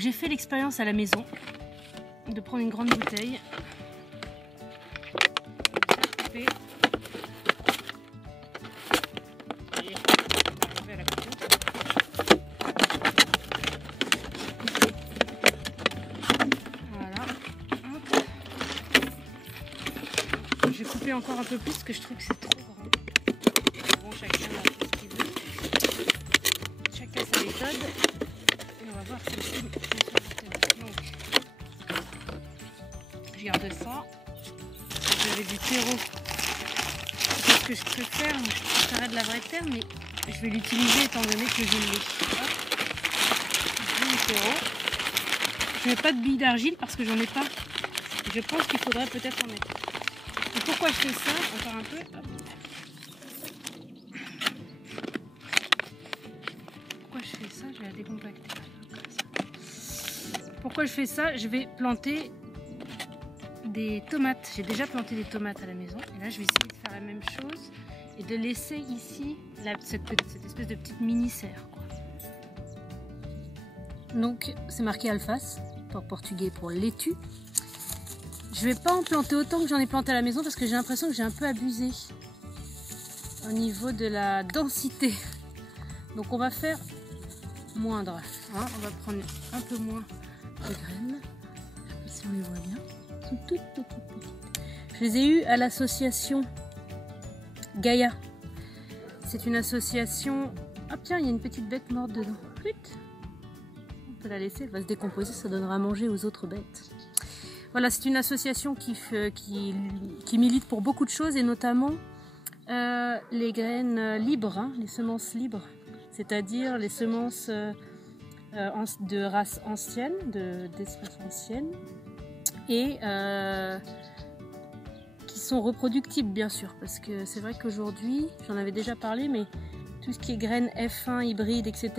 Donc j'ai fait l'expérience à la maison de prendre une grande bouteille, de couper. Et d'arriver à la coupe. Voilà. Hop. Je vais couper encore un peu plus parce que je trouve que c'est trop grand. Bon, chacun a fait ce qu'il veut. Chacun sa méthode. Et on va voir celle-ci. Donc, je garde ça. J'avais du terreau. C'est ce que je préfère. Moi, je préférerais de la vraie terre, mais je vais l'utiliser étant donné que je l'ai. Du terreau. Je mets pas de billes d'argile parce que j'en ai pas. Je pense qu'il faudrait peut-être en mettre. Et pourquoi je fais ça? Encore un peu. Hop. Pourquoi je fais ça? Je vais la décompacter. Pourquoi je fais ça? Je vais planter des tomates. J'ai déjà planté des tomates à la maison. Et là, je vais essayer de faire la même chose et de laisser ici cette espèce de petite mini-serre. Donc, c'est marqué alface, en portugais pour laitue. Je vais pas en planter autant que j'en ai planté à la maison parce que j'ai l'impression que j'ai un peu abusé au niveau de la densité. Donc, on va faire moindre. Hein, on va prendre un peu moins de graines. Je sais pas si on les voit bien. Elles sont toutes petites. Je les ai eues à l'association Gaïa. C'est une association... Ah tiens, il y a une petite bête morte dedans. On peut la laisser, elle va se décomposer, ça donnera à manger aux autres bêtes. Voilà, c'est une association qui milite pour beaucoup de choses et notamment les graines libres, hein, les semences libres. C'est-à-dire les semences de race ancienne, d'espèces anciennes et qui sont reproductibles bien sûr, parce que c'est vrai qu'aujourd'hui, j'en avais déjà parlé, mais tout ce qui est graines F1, hybrides, etc.,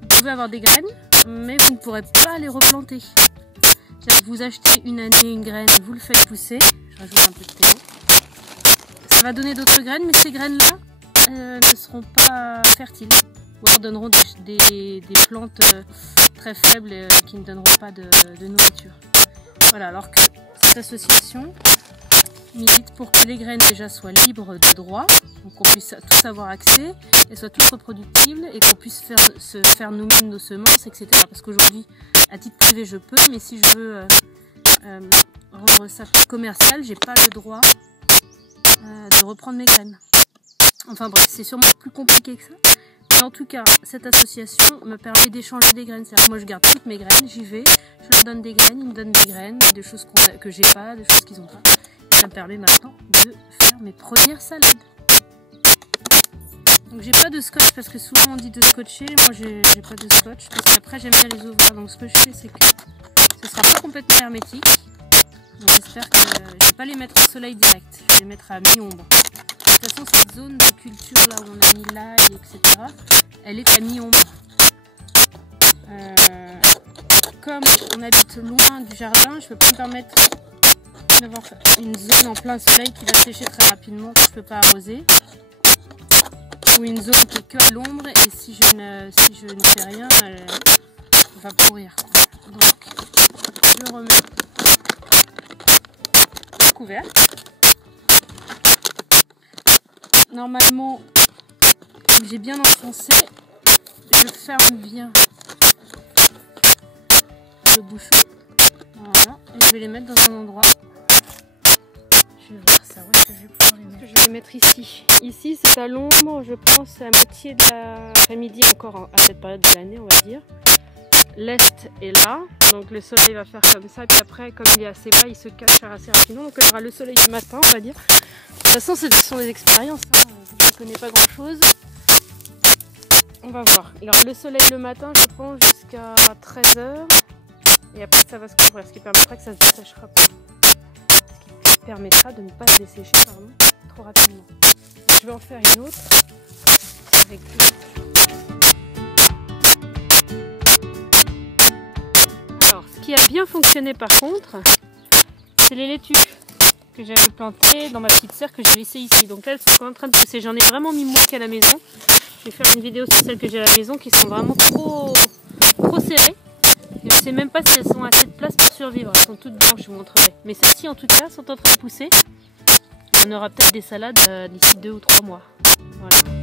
vous pouvez avoir des graines, mais vous ne pourrez pas les replanter. Vous achetez une année une graine, vous le faites pousser, je rajoute un peu de terreau, ça va donner d'autres graines, mais ces graines-là ne seront pas fertiles, ou alors donneront des plantes très faibles qui ne donneront pas de nourriture. Voilà, alors que cette association milite pour que les graines déjà soient libres de droit, donc qu'on puisse tous avoir accès, elles soient toutes reproductibles et qu'on puisse se faire nous-mêmes nos semences, etc. Parce qu'aujourd'hui, à titre privé, je peux, mais si je veux rendre ça commercial, j'ai pas le droit de reprendre mes graines. Enfin bref, c'est sûrement plus compliqué que ça. Mais en tout cas, cette association me permet d'échanger des graines. C'est-à-dire que moi, je garde toutes mes graines, j'y vais, je leur donne des graines, ils me donnent des graines, des choses que j'ai pas, des choses qu'ils ont pas. Ça me permet maintenant de faire mes premières salades. Donc j'ai pas de scotch parce que souvent on dit de scotcher, moi j'ai pas de scotch parce qu'après j'aime bien les ouvrir. Donc ce que je fais, c'est que ce sera pas complètement hermétique. Donc j'espère que je vais pas les mettre au soleil direct, je vais les mettre à mi-ombre. De toute façon, cette zone de culture là où on a mis l'ail, etc., elle est à mi-ombre. Comme on habite loin du jardin, je peux pas me permettre d'avoir une zone en plein soleil qui va sécher très rapidement, que je peux pas arroser, ou une zone qui est que à l'ombre, et si je ne fais rien, elle va pourrir. Donc je remets le couvercle. Normalement, comme j'ai bien enfoncé, je ferme bien le bouchon. Voilà, et je vais les mettre dans un endroit. Je vais voir ça, où est-ce que je vais pouvoir les mettre? Je vais les mettre ici. Ici, c'est à l'ombre, je pense, à moitié de l'après-midi, encore à cette période de l'année, on va dire. L'est est là, donc le soleil va faire comme ça, et puis après, comme il est assez bas, il se cache assez rapidement, donc il y aura le soleil du matin, on va dire. De toute façon, ce sont des expériences, hein. Je ne connais pas grand-chose. On va voir. Alors, le soleil le matin, je pense, jusqu'à 13 h, et après, ça va se couvrir, ce qui permettra que ça se desséchera pas. Permettra de ne pas se dessécher trop rapidement. Donc, je vais en faire une autre avec Alors, ce qui a bien fonctionné par contre, c'est les laitues que j'avais plantées dans ma petite serre que j'ai laissée ici. Donc là, elles sont en train de pousser. J'en ai vraiment mis moins qu'à la maison. Je vais faire une vidéo sur celles que j'ai à la maison qui sont vraiment trop serrées. Et sais même pas si elles sont assez de place pour survivre. Elles sont toutes blanches, je vous montrerai. Mais celles-ci, en tout cas, sont en train de pousser. On aura peut-être des salades d'ici 2 ou 3 mois. Voilà.